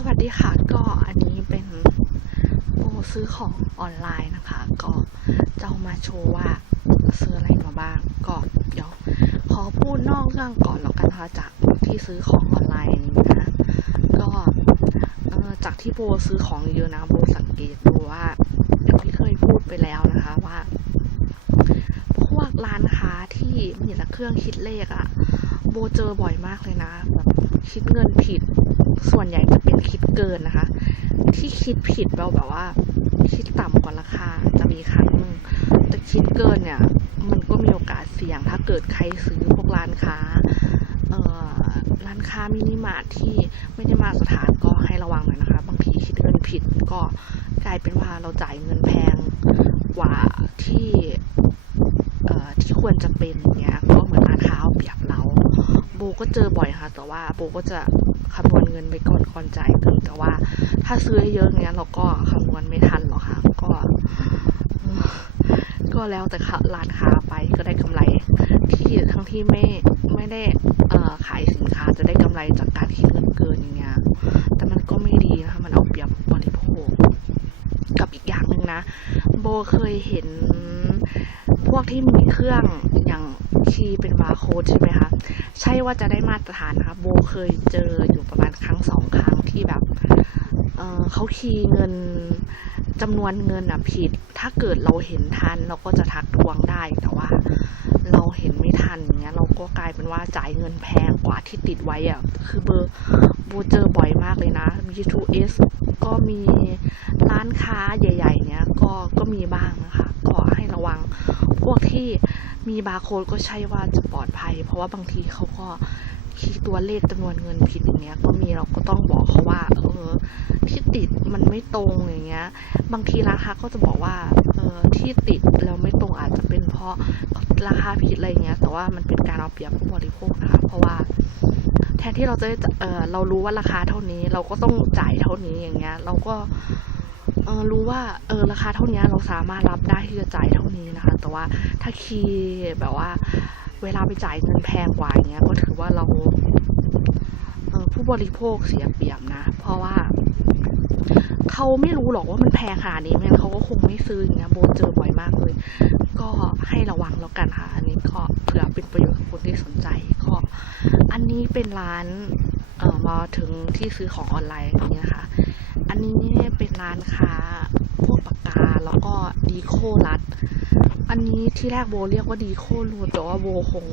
สวัสดีค่ะ ก็อันนี้เป็นโปรซื้อของออนไลน์นะคะ ก็จะเอามาโชว์ว่าซื้ออะไรมาบ้าง ก็เดี๋ยวขอพูดนอกเรื่องก่อนแล้วกันนะคะจากที่ซื้อของออนไลน์นี้นะก็จากที่โบซื้อของเยอะนะโบสังเกตดูว่าอย่างที่เคยพูดไปแล้วนะคะว่า พวกร้านค้าที่มีแต่เครื่องคิดเลขอะโบเจอบ่อยมากเลยนะแบบคิดเงินผิด ส่วนใหญ่จะเป็นคิดเกินนะคะ ที่คิดผิดเราแบบว่า คิดต่ำกว่าราคาจะมีครั้งหนึ่งแต่คิดเกินเนี่ย มันก็มีโอกาสเสี่ยงถ้าเกิดใครซื้อพวกร้านค้าเออร้านค้ามินิมาร์ทที่ไม่ได้มาตรฐานก็ให้ระวังหน่อยนะคะ บางทีคิดเงินผิดก็กลายเป็นว่าเราจ่ายเงินแพงกว่าที่ที่ควรจะเป็นเนี่ย ก็เจอบ่อยค่ะ แต่ว่าโบก็จะคำนวณเงินไปก่อนก่อนจ่ายเงินแต่ว่า ถ้าซื้อเยอะๆเงี้ยเราก็คำนวณไม่ทันหรอกค่ะ ก็ ก็แล้วแต่ค่ะร้านค้าไปก็ได้กำไร ที่ทั้งที่ไม่ไม่ได้เอ่อขายสินค้าจะได้กำไรจากการคิดเงินเกินอย่างเงี้ยแต่มันก็ไม่ดีนะคะมันเอาเปรียบบริโภค กับอีกอย่างหนึ่งนะ โบเคยเห็นพวกที่มีเครื่อง คีย์เป็นบาร์โค้ดใช่ไหมคะใช่ว่าจะได้มาตรฐานนะคะโบเคยเจออยู่ประมาณครั้งสองครั้งที่แบบเเขาคีย์เงินจำนวนเงินอะผิด ถ้าเกิดเราเห็นทันเราก็จะทักทวงได้ แต่ว่าเราเห็นไม่ทันเงี้ยเราก็กลายเป็นว่าจ่ายเงินแพงกว่าที่ติดไว้อะคือเบอร์โบเจอบ่อยมากเลยนะ B2S ก็มีร้านค้าใหญ่ ๆ เนี้ยก็ก็มีบ้างนะคะก ระวัง พวกที่มีบาร์โค้ดก็ใช่ว่าจะปลอดภัย เพราะว่าบางทีเขาก็คีย์ตัวเลขจำนวนเงินผิดอย่างเงี้ยก็มีเราก็ต้องบอกเขาว่า เออ ที่ติดมันไม่ตรงอย่างเงี้ย บางทีราคาก็จะบอกว่า เออที่ติดแล้วไม่ตรงอาจจะเป็นเพราะราคาผิดอะไรเงี้ย แต่ว่ามันเป็นการเอาเปรียบผู้บริโภคนะคะเพราะว่า แทนที่เราจะเออเรารู้ว่าราคาเท่านี้ เราก็ต้องจ่ายเท่านี้อย่างเงี้ย เราก็ ออรู้ว่าเออราคาเท่านี้เราสามารถรับได้ที่จะจ่ายเท่านี้นะคะ แต่ว่าถ้าคีย์แบบว่า เวลาไปจ่ายเงินแพงกว่าอย่างเงี้ยก็ถือว่าเราเออผู้บริโภคเสียเปรียบนะ เพราะว่าเขาไม่รู้หรอกว่ามันแพงขนาดนี้ไม่งั้นเขาก็คงไม่ซื้ออย่างเงี้ยโบเจอบ่อยมากเลย ก็ให้ระวังแล้วกันค่ะ อันนี้ก็เผื่อเป็นประโยชน์กับคนที่สนใจก็อันนี้เป็นร้านเออมาถึงที่ซื้อของออนไลน์อย่างนี้นะคะ อันนี้เป็นร้านค้าพวกปากกาแล้วก็ดีโครัด อันนี้ที่แรกโบเรียกว่าดีโครูดแต่ว่าโบคง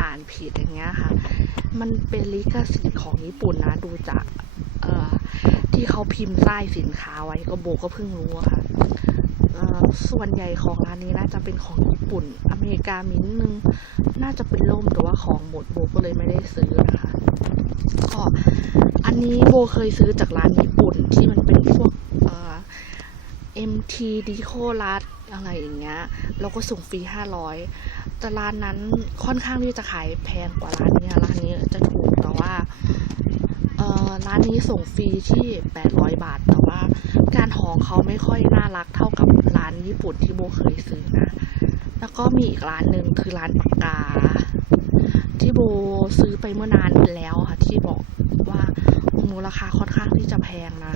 อ่านผิดอย่างเงี้ยค่ะ มันเป็นลิขสิทธิ์ของญี่ปุ่นนะดูจากเออที่เขาพิมพ์ป้สินค้าไว้ก็โบก็เพิ่งรู้ค่ะ ส่วนใหญ่ของร้านนี้น่าจะเป็นของญี่ปุ่น อเมริกามีนิดนึง น่าจะเป็นล่มแต่ว่าของหมดโบก็เลยไม่ได้ซื้อนะคะ อันนี้โบเคยซื้อจากร้านญี่ปุ่นที่มันเป็นพวกเอ่อ MT ดีโครัดอะไรอย่างเงี้ยแล้วก็ส่งฟรีห้าร้อยแต่ร้านนั้นค่อนข้างที่จะขายแพงกว่าร้านนี้ร้านนี้จะถูกแต่ว่าเออร้านนี้ส่งฟรีที่แปดร้อยบาท แต่ว่าการห่อเขาไม่ค่อยน่ารักเท่ากับร้านญี่ปุ่นที่โบเคยซื้อนะ แล้วก็มีอีกร้านหนึ่งคือร้านปากกา ที่โบซื้อไปเมื่อนานแล้วค่ะที่บอก ว่ามูราคาค่อนข้างที่จะแพงนะ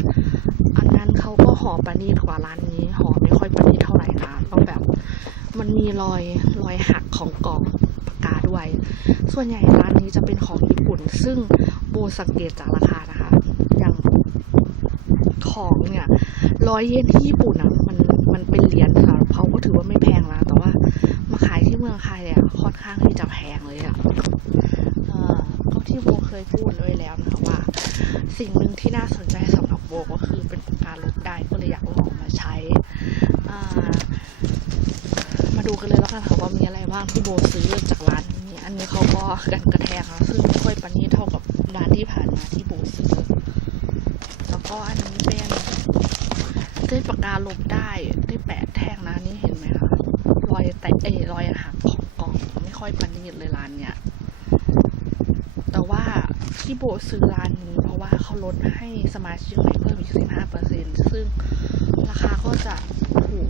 อันนั้นเขาก็ห่อประณีตกว่าร้านนี้ห่อไม่ค่อยประณีตเท่าไหร่นะแล้วแบบ มันมีรอยรอยหักของกล่องปากกาด้วย ส่วนใหญ่ร้านนี้จะเป็นของญี่ปุ่น ซึ่งโบสังเกตจากราคานะคะ อย่างของเนี่ยร้อยเยนที่ญี่ปุ่นอะมันมันเป็นเหรียญค่ะเขาก็ถือว่าไม่แพงแล้วแต่ว่ามาขายที่เมืองไทยอะค่อนข้างที่จะแพงเลยอะเอ่อก็ ที่โบเคยพูดไว้แล้วนะคะว่า สิ่งหนึ่งที่น่าสนใจสำหรับโบก็คือเป็นปากกาลบได้ก็เลยอยากลองมาใช้อ่ามาดูกันเลยแล้วกันค่ะว่ามีอะไรบ้างที่โบซื้อจากร้านนี้อันนี้เขาก็กันกระแทกนะซึ่งไม่ค่อยประณีตเท่ากับร้านที่ผ่านมาที่โบซื้อแล้วก็อันนี้เป็นได้ปากกาลบได้ได้แปะแท่งนะนี่เห็นไหมคะรอยแตะเอรอยหักของกล่องไม่ค่อยประณีตเลยร้านเนี้ย แต่ว่าที่โบซื้อร้านนี้เพราะว่าเขาลดให้สมาชิกใหม่เพิ่มอีก 15%ซึ่งราคาก็จะถูก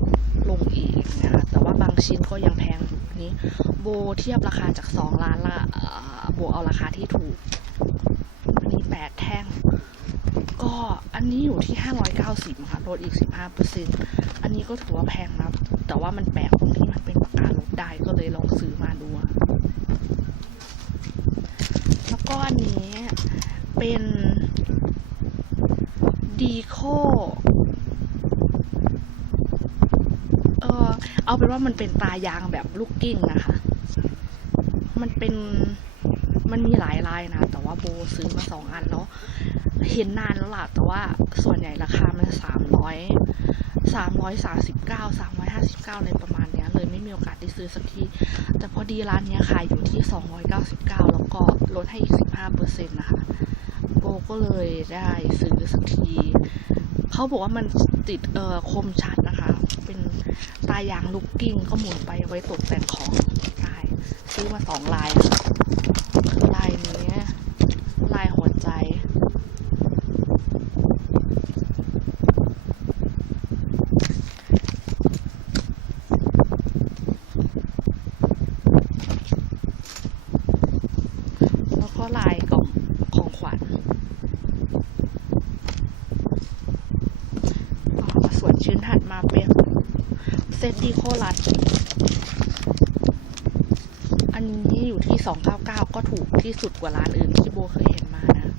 ลงอีกนะคะ แต่ว่าบางชิ้นก็ยังแพงอยู่นี้ โบเทียบราคาจาก 2 ร้านละโบเอาราคาที่ถูก อันนี้ 8 แท่ง ก็อันนี้อยู่ที่ห้าร้อยเก้าสิบค่ะ ลดอีกสิบห้าเปอร์เซ็นอันนี้ก็ถือว่าแพงนะแต่ว่ามันแปลกตรงที่มันเป็นปากกาลบได้ก็เลยลองซื้อมาดูอะแล้วก็อันนี้ เป็นดีโคเออเอาเป็นว่ามันเป็นตายางแบบลูกกิ้งนะคะ มันเป็นมันมีหลายลายนะ แต่ว่าโบซื้อมาสองอันแล้วเห็นนานแล้วล่ะ แต่ว่าส่วนใหญ่ราคามันสามร้อยสามร้อยสามสิบเก้าสามร้อยห้าสิบเก้าในประมาณเนี้ย เลยไม่มีโอกาสได้ซื้อสักที แต่พอดีร้านเนี้ยขายอยู่ที่สองร้อยเก้าสิบเก้าแล้วก็ลดให้อีกสิบห้าเปอร์เซ็นต์นะคะ ก็เลยได้ซื้อสักทีเขาบอกว่ามันติดเอ่อคมชัดนะคะ เป็นตายางลูกกิ้งก็หมุนไปไว้ตกแต่งของได้ซื้อมาสองลายคือลายนี้ลายหัวใจ แล้วก็ลายกล่องของขวัญอ่าส่วนชิ้นถัดมาเป็นเซตดีโคลัดอันนี้อยู่ที่ 299 ก็ถูกที่สุดกว่าร้านอื่นที่โบเคยเห็นมานะ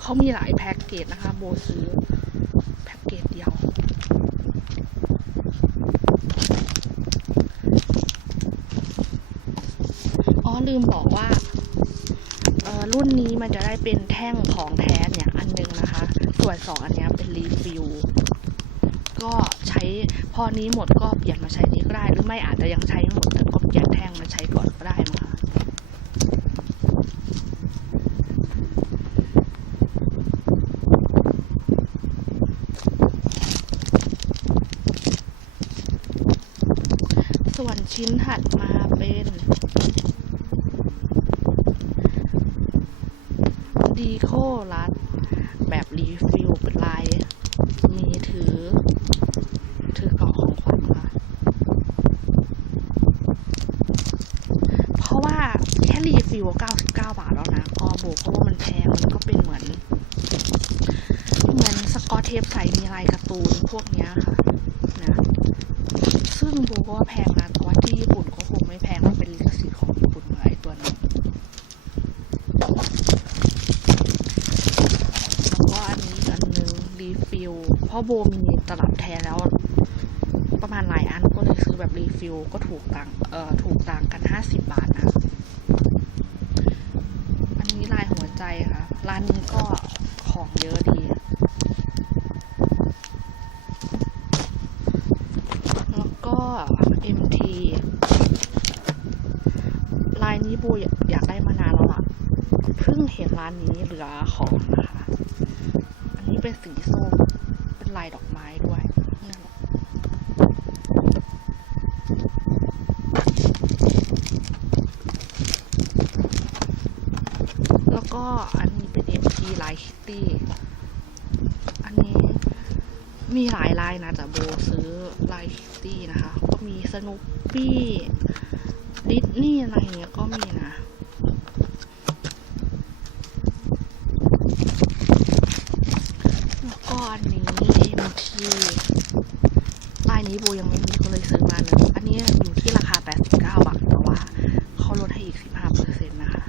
เขามีหลายแพ็กเกจนะคะ โบซื้อแพ็กเกจเดียวอ๋อลืมบอกว่าเออรุ่นนี้มันจะได้เป็นแท่งของแท้เนี่ย อันหนึงนะคะ ส่วนสองอันนี้เป็นรีฟิลก็ ใช้อนี้หมดก็เปลี่ยนมาใช้นี้ก็ได้ หรือไม่อาจจะยังใช้หมดแต่ก็เปลี่ยนแท่งมาใช้ก่อนก็ได้มั้งคะส่วนชิ้นถัดมาเป็น ดีโครัดแบบรีฟิลเป็นลาย มีถือ ถือกล่องของขวัญค่ะ เพราะว่าแค่รีฟิล99บาทแล้วนะก็โบเพราะว่ามันแพงมันก็เป็นเหมือน เหมือนสกอตเทปใสมีลายการ์ตูนพวกเนี้ยค่ะนะซึ่งโบก็ว่าแพงนะแต่ว่าที่ญี่ปุ่นก็คงไม่แพงมันเป็นลิขสิทธิ์ของญี่ปุ่นเหมือนไอตัวนี้แล้วก็อันนี้อันนึงรีฟิลเพราะโบมีตลับแท้แล้วประมาณหลายอันก็เลยซื้อแบบรีฟิลก็ถูกต่างเอ่อถูกต่างกันห้าสิบบาทนะ อันนี้ลายหัวใจค่ะ ร้านนี้ก็ของเยอะดี แล้วก็ MT ลายนี้โบอยากได้มานานแล้วล่ะเพิ่งเห็นร้านนี้เหลือของนะคะ อันนี้เป็นสีส้มเป็นลายดอกไม้ด้วยแล้วก็อันนี้เป็น MG ลายคิตตี้อันนี้มีหลายลายนะแต่โบซื้อลายคิตตี้นะคะ มีสนุปปี้ดิสนีย์อะไรอย่างเงี้ยก็มีนะแล้วก็อันนี้ MT ลายนี้โบยังไม่มีก็เลยซื้อมาเลย อันนี้อยู่ที่ราคา 89 บาท แต่ว่าเขาลดให้อีก 15%นะคะ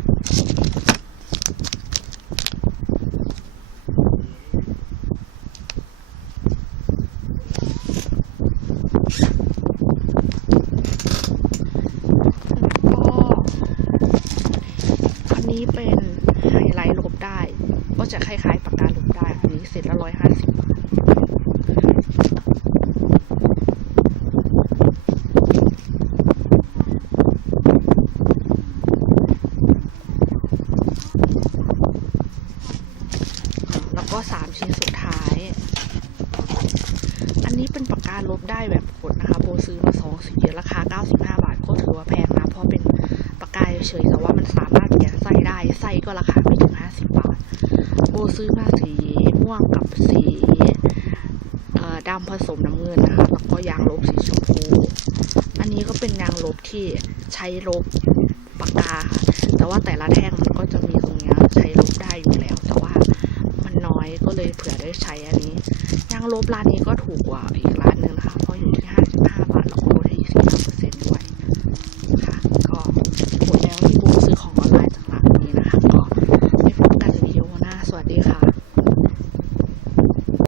แล้วก็อันนี้เป็นไฮไลท์ลบได้ ก็จะคล้ายๆปากกาลบได้ อันนี้เสร็จละร้อยห้าสิบบาท แล้วก็สามชิ้นสุดท้าย อันนี้เป็นปากกาลบได้แบบกดนะคะ โบซื้อมาสองสีราคา 95 บาท ก็ถือว่าแพงนะ เพราะเป็นปากกา เฉยๆแต่ว่ามันสามารถเปลี่ยนไส้ได้ไส้ก็ราคาไม่ถึง50บาทโบซื้อมาสีม่วงกับสีดำผสมน้ำเงินนะคะแล้วก็ยางลบสีชมพูอันนี้ก็เป็นยางลบที่ใช้ลบปากกาค่ะแต่ว่าแต่ละแท่งมันก็จะมีตรงเนี้ยใช้ลบได้อยู่แล้ว แต่ว่ามันน้อยก็เลยเผื่อได้ใช้อันนี้ยางลบร้านนี้ก็ถูกกว่าอีกร้านหนึ่งนะคะเพราะอยู่ที่55บาทแล้วก็ลดให้อีก15เปอร์เซ็น